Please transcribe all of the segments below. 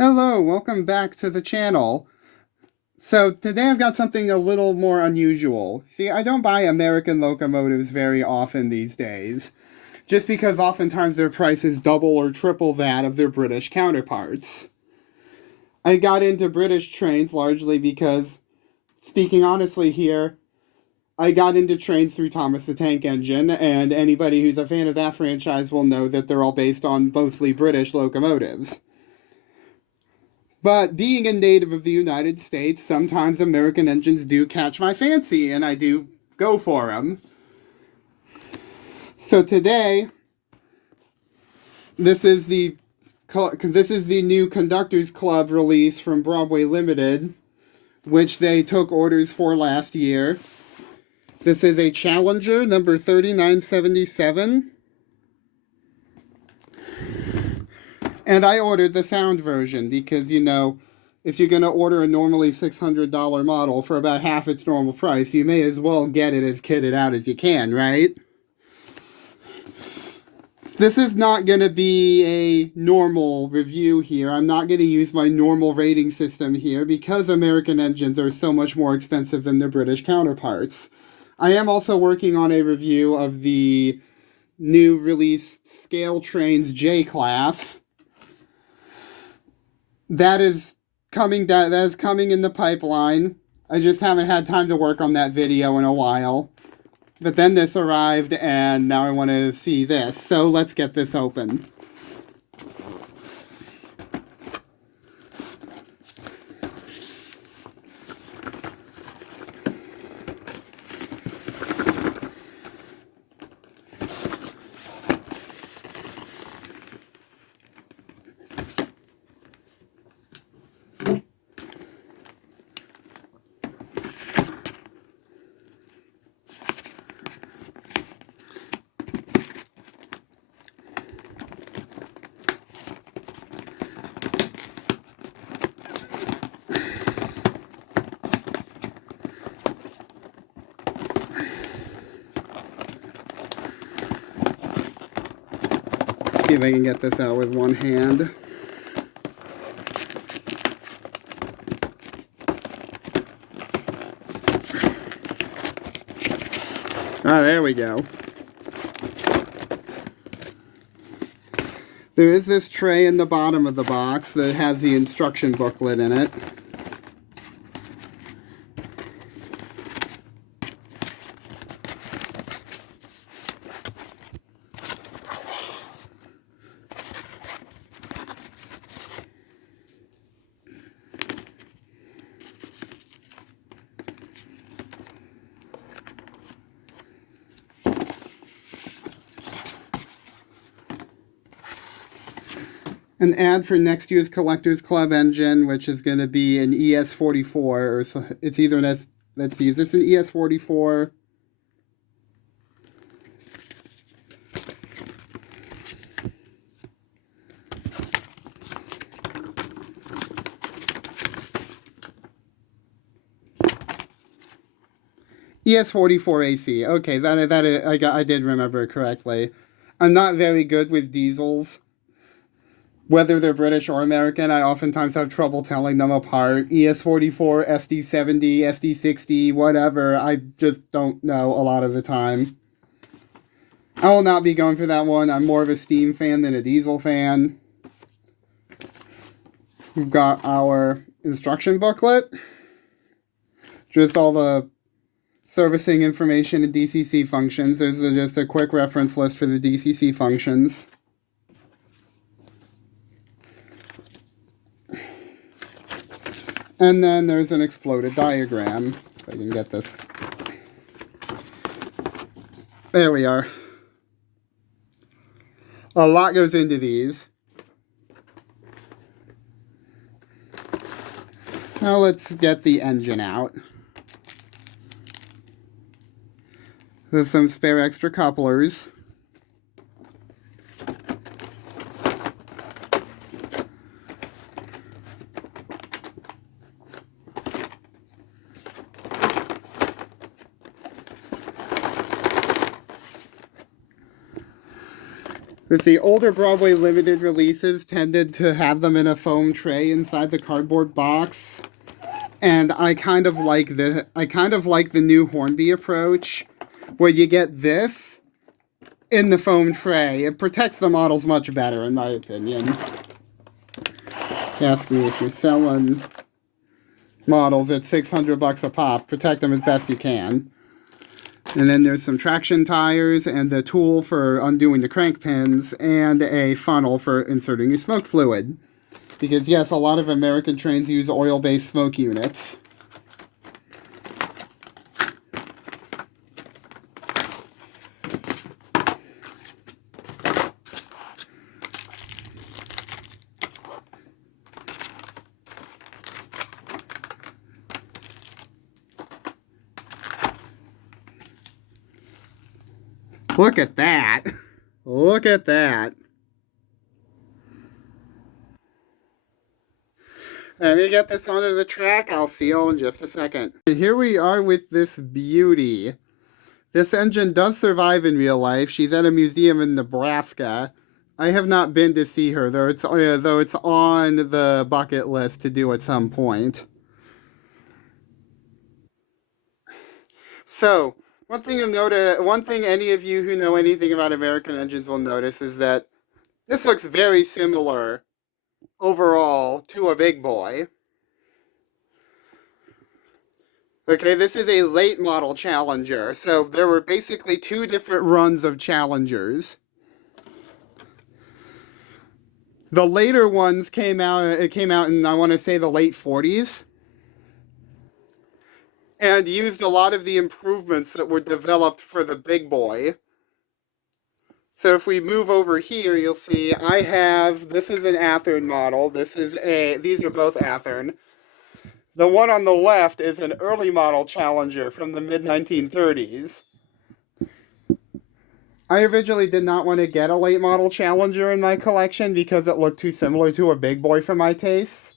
Hello, welcome back to the channel. So today I've got something a little more unusual. See, I don't buy American locomotives very often these days, just because oftentimes their price is double or triple that of their British counterparts. I got into British trains largely because, speaking honestly here, I got into trains through Thomas the Tank Engine, and anybody who's a fan of that franchise will know that they're all based on mostly British locomotives. But being a native of the United States, sometimes American engines do catch my fancy, and I do go for them. So today, this is the new Conductors Club release from Broadway Limited, which they took orders for last year. This is a Challenger number 3977. And I ordered the sound version because, if you're going to order a normally $600 model for about half its normal price, you may as well get it as kitted out as you can, right? This is not going to be a normal review here. I'm not going to use my normal rating system here because American engines are so much more expensive than their British counterparts. I am also working on a review of the new released Scale Trains J-Class. That is coming in the pipeline. I just haven't had time to work on that video in a while. But then this arrived, and now I want to see this. So let's get this open. See if I can get this out with one hand. Ah, there we go. There is this tray in the bottom of the box that has the instruction booklet in it. An ad for next year's Collectors Club engine, which is going to be an ES44, or so, it's either an let's see, is this an ES44? ES44AC. Okay, I did remember it correctly. I'm not very good with diesels. Whether they're British or American, I oftentimes have trouble telling them apart. ES44, SD70, SD60, whatever, I just don't know a lot of the time. I will not be going for that one. I'm more of a steam fan than a diesel fan. We've got our instruction booklet. Just all the servicing information and DCC functions. There's just a quick reference list for the DCC functions. And then there's an exploded diagram. If I can get this. There we are. A lot goes into these. Now let's get the engine out. There's some spare extra couplers. The older Broadway limited releases tended to have them in a foam tray inside the cardboard box. And I kind of like the new Hornby approach, where you get this in the foam tray. It protects the models much better, in my opinion. Ask me if you're selling models at $600 a pop. Protect them as best you can. And then there's some traction tires and a tool for undoing the crank pins and a funnel for inserting your smoke fluid. Because yes, a lot of American trains use oil-based smoke units. Look at that. Look at that. Let me get this onto the track. I'll see you in just a second. And here we are with this beauty. This engine does survive in real life. She's at a museum in Nebraska. I have not been to see her, though it's on the bucket list to do at some point. So, one thing any of you who know anything about American engines will notice is that this looks very similar overall to a big boy. Okay, this is a late model Challenger. So there were basically two different runs of Challengers. The later ones came out in, I want to say, the late 40s. And used a lot of the improvements that were developed for the big boy. So if we move over here, you'll see this is an Athearn model. These are both Athearn. The one on the left is an early model Challenger from the mid-1930s. I originally did not want to get a late model Challenger in my collection because it looked too similar to a big boy for my taste.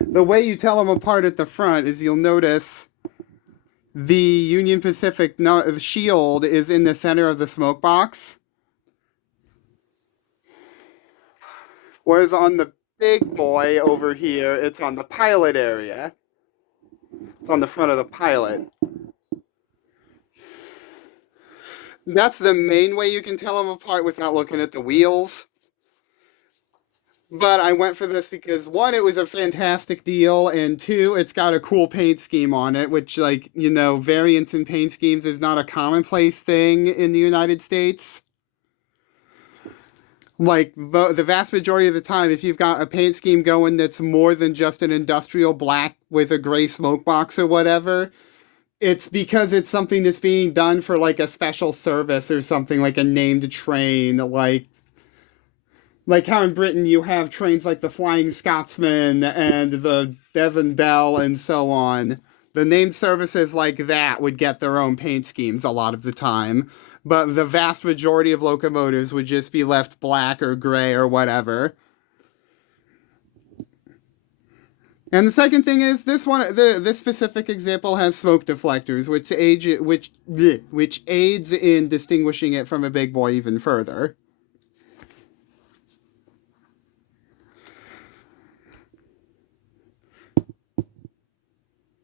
The way you tell them apart at the front is you'll notice the Union Pacific shield is in the center of the smoke box. Whereas on the big boy over here, it's on the pilot area. It's on the front of the pilot. That's the main way you can tell them apart without looking at the wheels. But I went for this because, one, it was a fantastic deal, and two, it's got a cool paint scheme on it, which, variants in paint schemes is not a commonplace thing in the United States. The vast majority of the time, if you've got a paint scheme going that's more than just an industrial black with a gray smoke box or whatever, it's because it's something that's being done for, a special service or something, like a named train, like how in Britain you have trains like the Flying Scotsman and the Devon Bell and so on. The named services like that would get their own paint schemes a lot of the time. But the vast majority of locomotives would just be left black or gray or whatever. And the second thing is this specific example has smoke deflectors, which aids in distinguishing it from a big boy even further.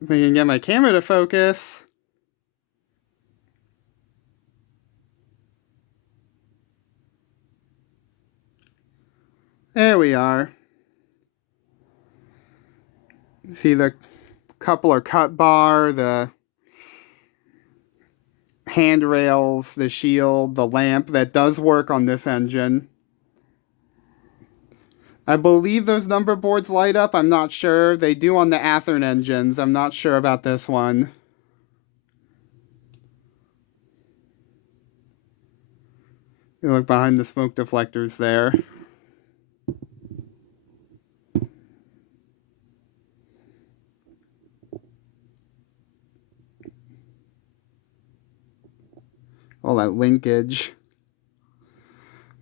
If I can get my camera to focus. There we are. See the coupler cut bar, the handrails, the shield, the lamp that does work on this engine. I believe those number boards light up. I'm not sure. They do on the Athearn engines. I'm not sure about this one. You look behind the smoke deflectors there. All that linkage.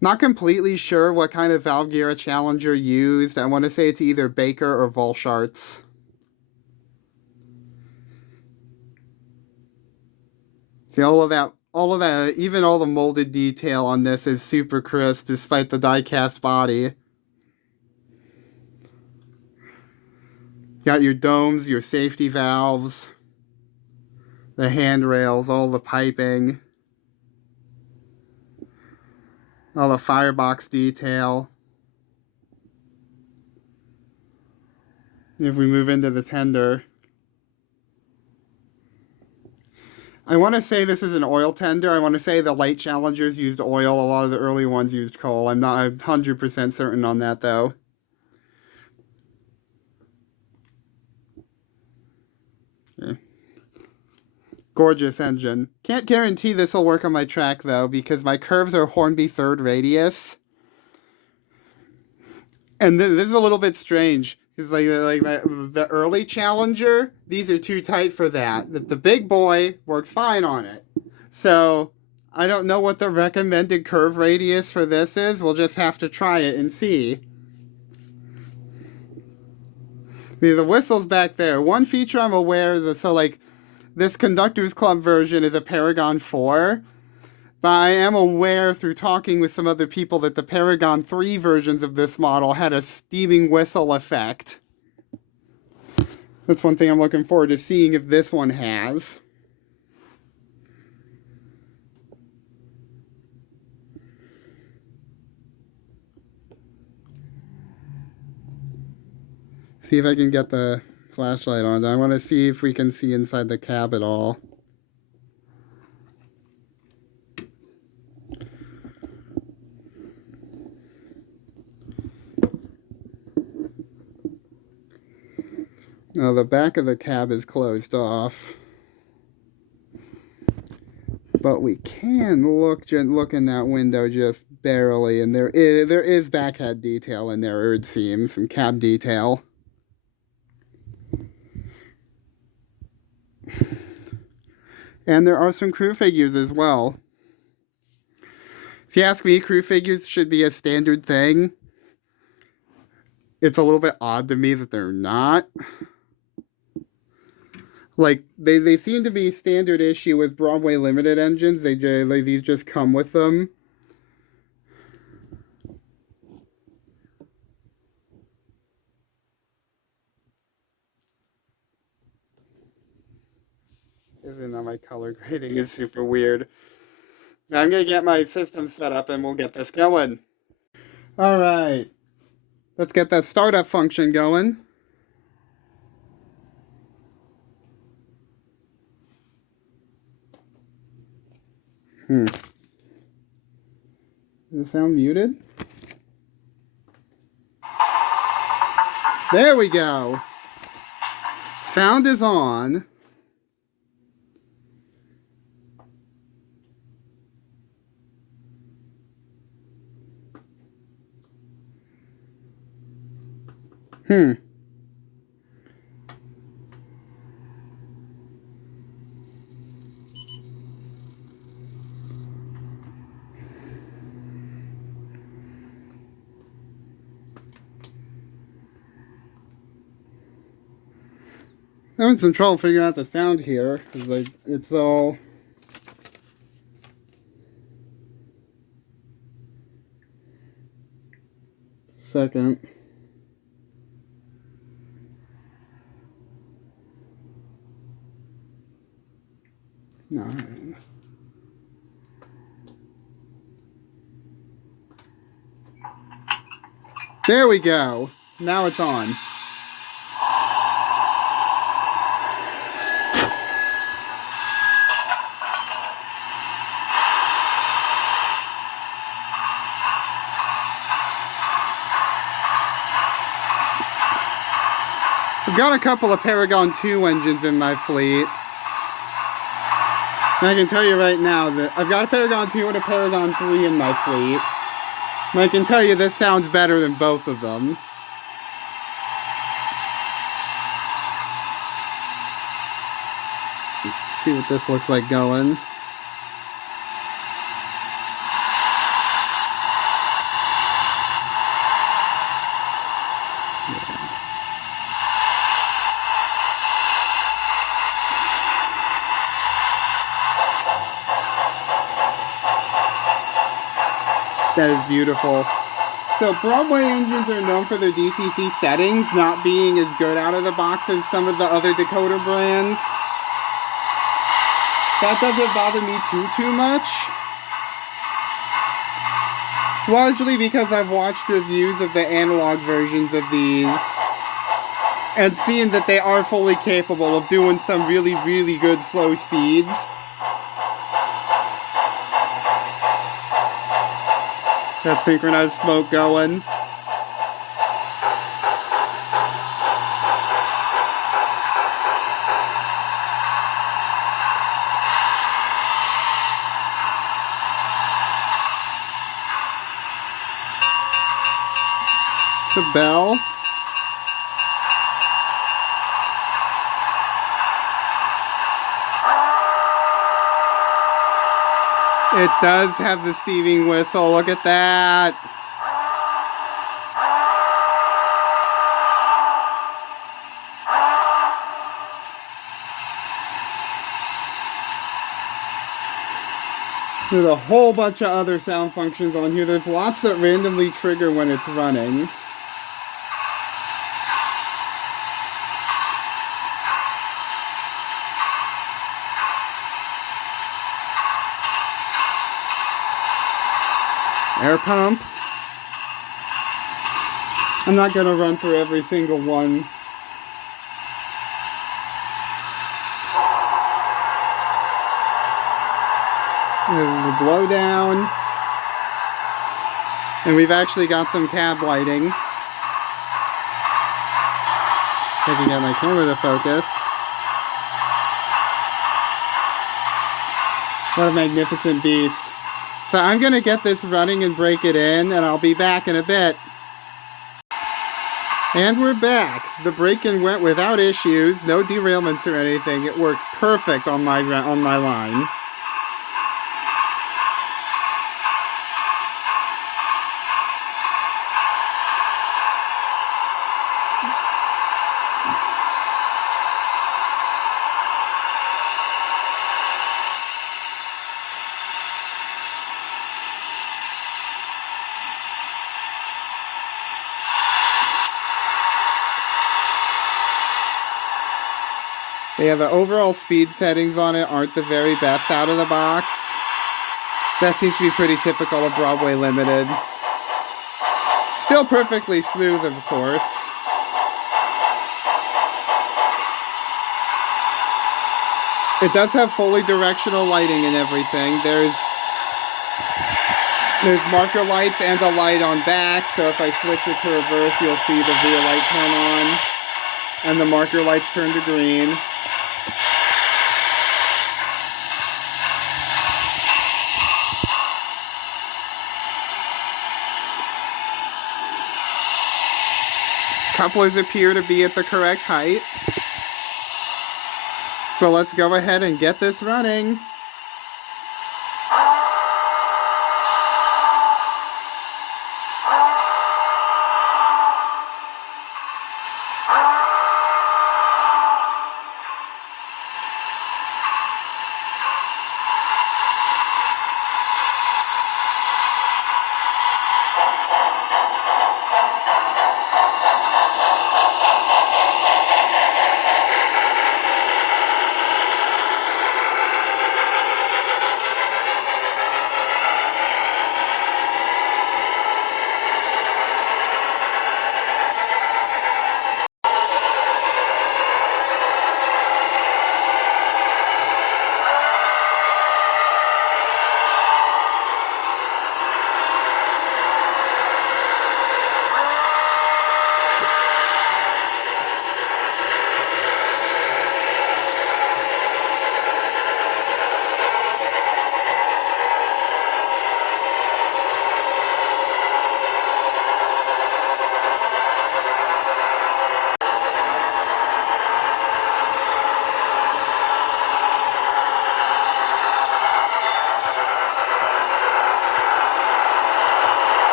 Not completely sure what kind of valve gear a Challenger used. I want to say it's either Baker or Volschart's. See, all of that all of that, even all the molded detail on this is super crisp despite the die-cast body. Got your domes, your safety valves, the handrails, all the piping, all the firebox detail. If we move into the tender, I want to say this is an oil tender. I want to say the light challengers used oil. A lot of the early ones used coal. I'm not 100% certain on that, though. Okay. Gorgeous engine. Can't guarantee this will work on my track, though, because my curves are Hornby third radius. And this is a little bit strange. Because the early Challenger, these are too tight for that. The big boy works fine on it. So I don't know what the recommended curve radius for this is. We'll just have to try it and see. The whistle's back there. One feature I'm aware of, so like this Conductors Club version is a Paragon 4. But I am aware through talking with some other people that the Paragon 3 versions of this model had a steaming whistle effect. That's one thing I'm looking forward to seeing if this one has. See if I can get the flashlight on. I want to see if we can see inside the cab at all. Now the back of the cab is closed off, but we can look in that window just barely, and there is backhead detail in there. It would seem some cab detail. And there are some crew figures as well. If you ask me, crew figures should be a standard thing. It's a little bit odd to me that they're not. Like, they seem to be standard issue with Broadway limited engines. These just come with them. Isn't that my color grading is super weird. I'm going to get my system set up and we'll get this going. Alright. Let's get that startup function going. Does it sound muted? There we go. Sound is on. I'm having some trouble figuring out the sound here. It's all... Second. No. There we go. Now it's on. I've got a couple of Paragon 2 engines in my fleet. And I can tell you right now that I've got a Paragon 2 and a Paragon 3 in my fleet. And I can tell you this sounds better than both of them. Let's see what this looks like going. That is beautiful. So Broadway engines are known for their DCC settings not being as good out of the box as some of the other decoder brands. That doesn't bother me too much. Largely because I've watched reviews of the analog versions of these and seen that they are fully capable of doing some really good slow speeds. That synchronized smoke going. It's a bell. It does have the steaming whistle. Look at that. There's a whole bunch of other sound functions on here. There's lots that randomly trigger when it's running. Air pump. I'm not going to run through every single one. This is the blowdown. And we've actually got some cab lighting. If I can get my camera to focus. What a magnificent beast. So I'm going to get this running and break it in, and I'll be back in a bit. And we're back. The break-in went without issues, no derailments or anything. It works perfect on my line. Yeah, the overall speed settings on it aren't the very best out of the box. That seems to be pretty typical of Broadway Limited. Still perfectly smooth, of course. It does have fully directional lighting and everything. There's marker lights and a light on back, so if I switch it to reverse, you'll see the rear light turn on, and the marker lights turn to green. Couplers appear to be at the correct height. So let's go ahead and get this running.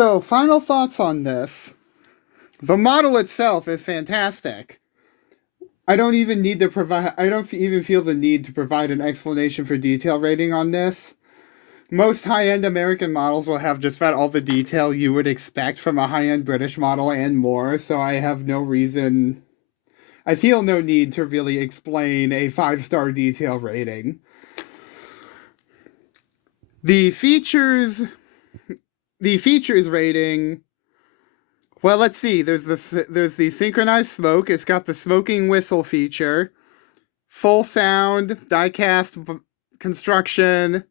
So, final thoughts on this. The model itself is fantastic. I don't even feel the need to provide an explanation for detail rating on this. Most high-end American models will have just about all the detail you would expect from a high-end British model and more, so I feel no need to really explain a 5-star detail rating. The features rating, well, let's see. There's the synchronized smoke. It's got the smoking whistle feature, full sound, die-cast construction.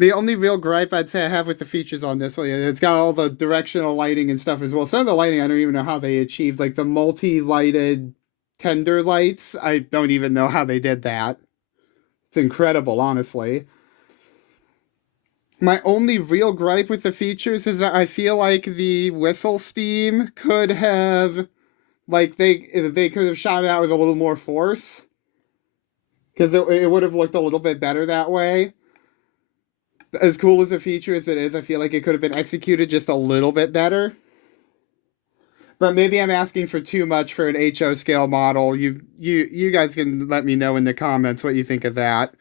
The only real gripe I'd say I have with the features on this one, it's got all the directional lighting and stuff as well. Some of the lighting I don't even know how they achieved, like the multi-lighted tender lights. I don't even know how they did that. It's incredible, honestly. My only real gripe with the features is that I feel like the whistle steam could have, like, they could have shot it out with a little more force. Because it would have looked a little bit better that way. As cool as a feature as it is, I feel like it could have been executed just a little bit better. But maybe I'm asking for too much for an HO scale model. You guys can let me know in the comments what you think of that.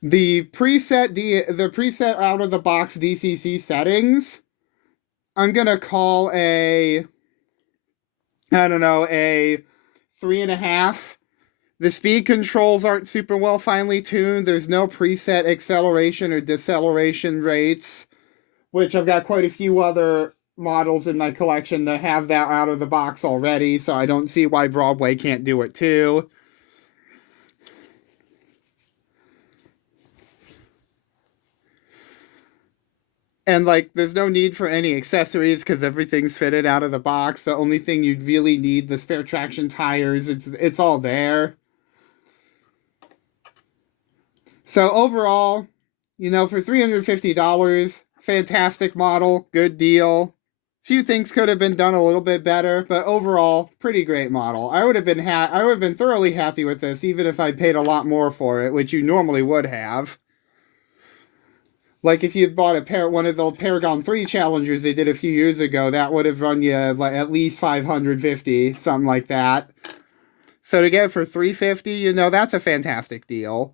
The preset out of the box DCC settings, I'm gonna call a 3.5. The speed controls aren't super well finely tuned. There's no preset acceleration or deceleration rates, which I've got quite a few other models in my collection that have that out of the box already, so I don't see why Broadway can't do it too. And, like, there's no need for any accessories because everything's fitted out of the box. The only thing you'd really need, the spare traction tires, it's all there. So overall, for $350, fantastic model, good deal. Few things could have been done a little bit better, but overall, pretty great model. I would have been thoroughly happy with this, even if I paid a lot more for it, which you normally would have. Like if you bought one of the Paragon 3 Challengers they did a few years ago, that would have run you like at least $550, something like that. So to get it for $350, that's a fantastic deal.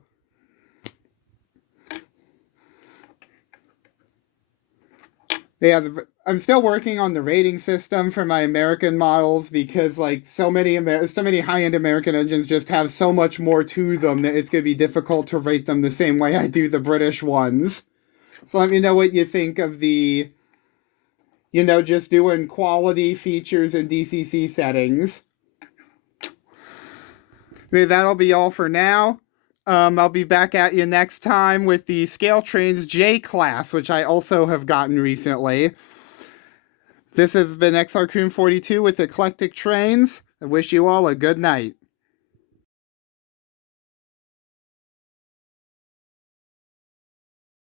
Yeah, I'm still working on the rating system for my American models because, like, so many high-end American engines just have so much more to them that it's going to be difficult to rate them the same way I do the British ones. So let me know what you think of the, just doing quality features and DCC settings. Okay, that'll be all for now. I'll be back at you next time with the Scale Trains J class, which I also have gotten recently. This has been XR Coon 42 with Eclectic Trains. I wish you all a good night.